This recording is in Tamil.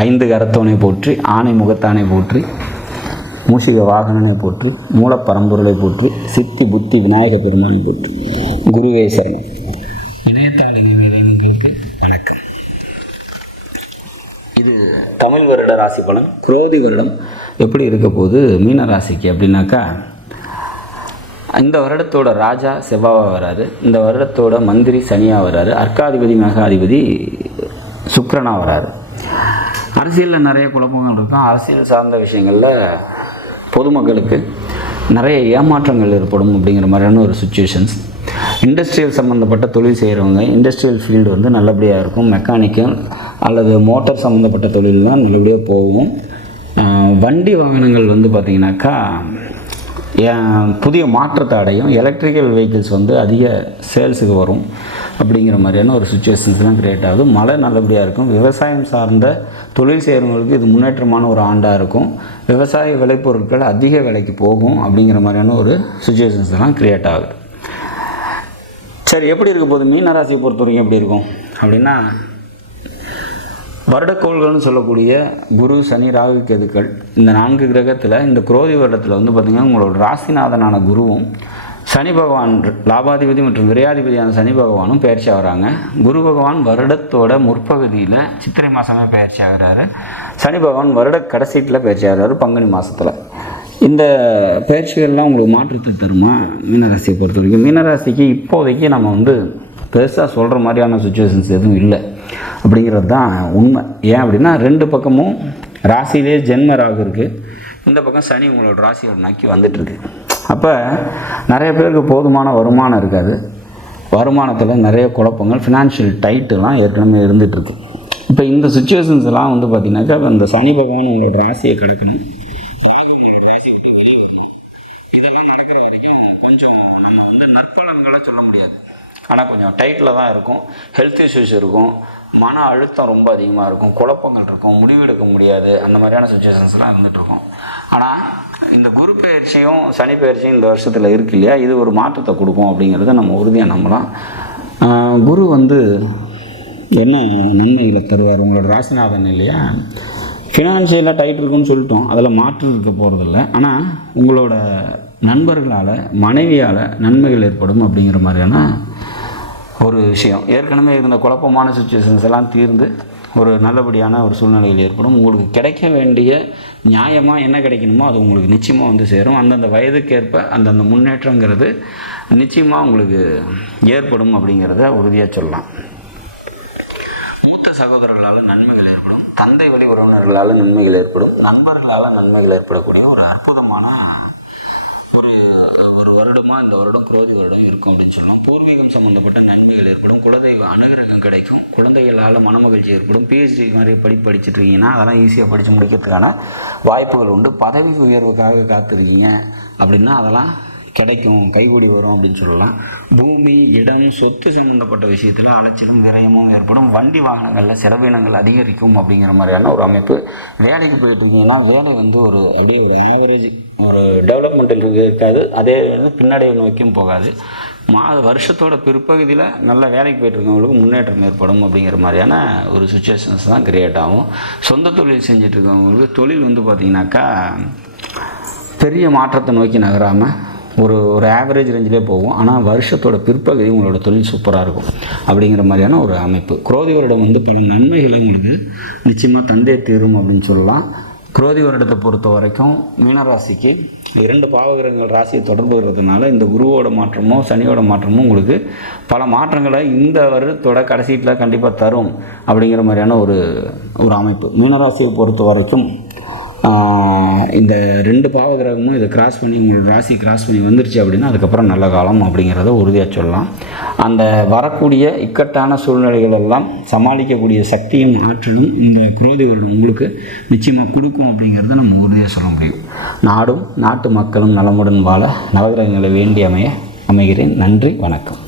ஐந்து கரத்தோனை போற்றி, ஆனை முகத்தானை போற்றி, மூஷிக வாகனனை போற்றி, மூலப்பரம்பொருளை போற்றி, சித்தி புத்தி விநாயக பெருமானை போற்றி. குருவே சரணம். இணையத்தாளிகளுக்கு வணக்கம். இது தமிழ் வருட ராசி பலன். குரோதி வருடம் எப்படி இருக்க போது மீன ராசிக்கு அப்படின்னாக்கா, இந்த வருடத்தோட ராஜா செவ்வாவா வராரு, இந்த வருடத்தோட மந்திரி சனியாக வராரு, அர்க்காதிபதி மகாதிபதி சுக்கிரனா வராரு. அரசியலில் நிறைய குழப்பங்கள் இருக்கும். அரசியல் சார்ந்த விஷயங்களில் பொதுமக்களுக்கு நிறைய ஏமாற்றங்கள் ஏற்படும் அப்படிங்கிற மாதிரியான ஒரு சுச்சுவேஷன்ஸ். இண்டஸ்ட்ரியல் சம்மந்தப்பட்ட தொழில் செய்கிறவங்க, இண்டஸ்ட்ரியல் ஃபீல்டு வந்து நல்லபடியாக இருக்கும். மெக்கானிக்கல் அல்லது மோட்டார் சம்மந்தப்பட்ட தொழில்லாம் நல்லபடியாக போகும். வண்டி வாகனங்கள் வந்து பார்த்திங்கனாக்கா புதிய மாற்றத்தை அடையும். எலக்ட்ரிக்கல் வெஹிக்கிள்ஸ் வந்து அதிக சேல்ஸுக்கு வரும் அப்படிங்கிற மாதிரியான ஒரு சுச்சுவேஷன்ஸ்லாம் க்ரியேட் ஆகுது. மழை நல்லபடியாக இருக்கும். விவசாயம் சார்ந்த தொழில் செய்கிறவங்களுக்கு இது முன்னேற்றமான ஒரு ஆண்டாக இருக்கும். விவசாய விளைபொருட்கள் அதிக விலைக்கு போகும் அப்படிங்கிற மாதிரியான ஒரு சுச்சுவேஷன்ஸ்லாம் க்ரியேட் ஆகுது. சரி, எப்படி இருக்க போது மீனராசியை பொறுத்த வரைக்கும் எப்படி இருக்கும் அப்படின்னா, வருடக்கோள்கள்னு சொல்லக்கூடிய குரு, சனி, ராகு, கேதுக்கள், இந்த 4 கிரகத்தில் இந்த குரோதி வருடத்தில் வந்து பார்த்திங்கன்னா உங்களோட ராசிநாதனான குருவும், சனி பகவான் லாபாதிபதி மற்றும் விரையாதிபதியான சனி பகவானும் பயிற்சி ஆகிறாங்க. குரு பகவான் வருடத்தோட முற்பகுதியில் சித்திரை மாதமே பயிற்சி ஆகிறாரு. சனி பகவான் வருட கடைசீட்டில் பயிற்சி ஆகிறாரு, பங்குனி மாதத்தில். இந்த பயிற்சிகள்லாம் உங்களுக்கு மாற்றத்தை தருமா மீனராசியை பொறுத்த வரைக்கும்? மீனராசிக்கு இப்போதைக்கு நம்ம வந்து பெருசாக சொல்கிற மாதிரியான சுச்சுவேஷன்ஸ் எதுவும் இல்லை அப்படிங்கிறது தான் உண்மை. ஏன் அப்படின்னா, 2 பக்கமும் ராசியிலே ஜென்ம ராகு இருக்குது, இந்த பக்கம் சனி உங்களோட ராசியோட நோக்கி வந்துட்டுருக்கு. அப்போ நிறைய பேருக்கு போதுமான வருமானம் இருக்காது. வருமானத்தில் நிறைய குழப்பங்கள், ஃபினான்ஷியல் டைட்டுலாம் ஏற்கனவே இருந்துகிட்ருக்கு. இப்போ இந்த சுச்சுவேஷன்ஸ் எல்லாம் வந்து பார்த்திங்கனாக்கா, இந்த சனி பகவான் உங்களோட ராசியை கிடக்கணும், இதெல்லாம் நடக்கிற வரைக்கும் கொஞ்சம் நம்ம வந்து நற்பலன்களை சொல்ல முடியாது. ஆனால் கொஞ்சம் டைட்டில் தான் இருக்கும். ஹெல்த் இஷ்யூஸ் இருக்கும், மன அழுத்தம் ரொம்ப அதிகமாக இருக்கும், குழப்பங்கள் இருக்கும், முடிவெடுக்க முடியாது, அந்த மாதிரியான சுச்சுவேஷன்ஸ்லாம் இருந்துகிட்ருக்கும். ஆனால் இந்த குரு பயிற்சியும் சனி பயிற்சியும் இந்த வருஷத்தில் இருக்கு இல்லையா, இது ஒரு மாற்றத்தை கொடுக்கும் அப்படிங்கிறத நம்ம உறுதியாக நம்பலாம். குரு வந்து என்ன நன்மைகளை தருவார்? உங்களோட ராசிநாதன் இல்லையா, ஃபினான்ஷியலாக டைட் இருக்குன்னு சொல்லிட்டோம், அதில் மாற்றம் இருக்க போகிறதில்ல. ஆனால் உங்களோட நண்பர்களால், மனைவியால் நன்மைகள் ஏற்படும் அப்படிங்கிற மாதிரியான ஒரு விஷயம். ஏற்கனவே இருந்த குழப்பமான சுச்சுவேஷன்ஸ் எல்லாம் தீர்ந்து ஒரு நல்லபடியான ஒரு சூழ்நிலைகள் ஏற்படும். உங்களுக்கு கிடைக்க வேண்டிய நியாயமாக என்ன கிடைக்கணுமோ அது உங்களுக்கு நிச்சயமாக வந்து சேரும். அந்தந்த வயதுக்கேற்ப அந்தந்த முன்னேற்றங்கிறது நிச்சயமாக உங்களுக்கு ஏற்படும் அப்படிங்கிறத உறுதியாக சொல்லலாம். மூத்த சகோதரர்களால் நன்மைகள் ஏற்படும், தந்தை வழி உறவினர்களால் நன்மைகள் ஏற்படும், நண்பர்களால் நன்மைகள் ஏற்படக்கூடிய ஒரு அற்புதமான ஒரு வருடமாக இந்த வருடம் குரோதி வருடம் இருக்கும் அப்படின்னு சொல்லலாம். பூர்வீகம் சம்மந்தப்பட்ட நன்மைகள் ஏற்படும், குலதெய்வ அனுகிரகம் கிடைக்கும், குழந்தைகளால் மனமகிழ்ச்சி ஏற்படும். பிஹெச்டி மாதிரி படிச்சுட்டு இருக்கீங்கன்னா அதெல்லாம் ஈஸியாக படித்து முடிக்கிறதுக்கான வாய்ப்புகள் உண்டு. பதவி உயர்வுக்காக காத்திருக்கீங்க அப்படின்னா அதெல்லாம் கிடைக்கும், கைகூடி வரும் அப்படின்னு சொல்லலாம். பூமி, இடம், சொத்து சம்மந்தப்பட்ட விஷயத்தில் அலைச்சலும் விரயமும் ஏற்படும். வண்டி வாகனங்களில் செலவினங்கள் அதிகரிக்கும் அப்படிங்கிற மாதிரியான ஒரு அமைப்பு. வேலைக்கு போயிட்டு இருக்கீங்கன்னா வேலை வந்து அப்படியே ஒரு ஆவரேஜ் ஒரு டெவலப்மெண்ட்டில் இருக்காது, அதே பின்னடைவு நோக்கியும் போகாது. வருஷத்தோட பிற்பகுதியில் நல்ல வேலைக்கு போயிட்டு இருக்கவங்களுக்கு முன்னேற்றம் ஏற்படும் அப்படிங்கிற மாதிரியான ஒரு சுச்சுவேஷன்ஸ் தான் கிரியேட் ஆகும். சொந்த தொழில் செஞ்சுட்டு இருக்கவங்களுக்கு தொழில் வந்து பார்த்திங்கனாக்கா பெரிய மாற்றத்தை நோக்கி நகராமல் ஒரு ஆவரேஜ் ரேஞ்சிலே போகும். ஆனால் வருஷத்தோட பிற்பகுதி உங்களோட தொழில் சூப்பராக இருக்கும் அப்படிங்கிற மாதிரியான ஒரு அமைப்பு. குரோதி வருடம் வந்து பல நன்மைகளுங்கிறது நிச்சயமாக தந்தே தீரும் அப்படின்னு சொல்லலாம். குரோதி வருடத்தை பொறுத்த வரைக்கும் மீனராசிக்கு 2 பாவகிரகங்கள் ராசியை தொடர்பு இருக்கிறதுனால இந்த குருவோட மாற்றமோ சனியோட மாற்றமோ உங்களுக்கு பல மாற்றங்களை இந்த வருடத்தோட கடைசீட்டில் கண்டிப்பாக தரும் அப்படிங்கிற மாதிரியான ஒரு அமைப்பு. மீனராசியை பொறுத்த வரைக்கும் இந்த 2 பாவகிரகமும் இதை கிராஸ் பண்ணி உங்களோட ராசி கிராஸ் பண்ணி வந்துருச்சு அப்படின்னா அதுக்கப்புறம் நல்ல காலம் அப்படிங்கிறத உறுதியாக சொல்லலாம். அந்த வரக்கூடிய இக்கட்டான சூழ்நிலைகள் எல்லாம் சமாளிக்கக்கூடிய சக்தியும் ஆற்றலும் இந்த குரோதி வருடம் உங்களுக்கு நிச்சயமாக கொடுக்கும் அப்படிங்கிறத நம்ம உறுதியாக சொல்ல முடியும். நாடும் நாட்டு மக்களும் நலமுடன் வாழ நவகிரகங்களை வேண்டி அமைகிறேன். நன்றி, வணக்கம்.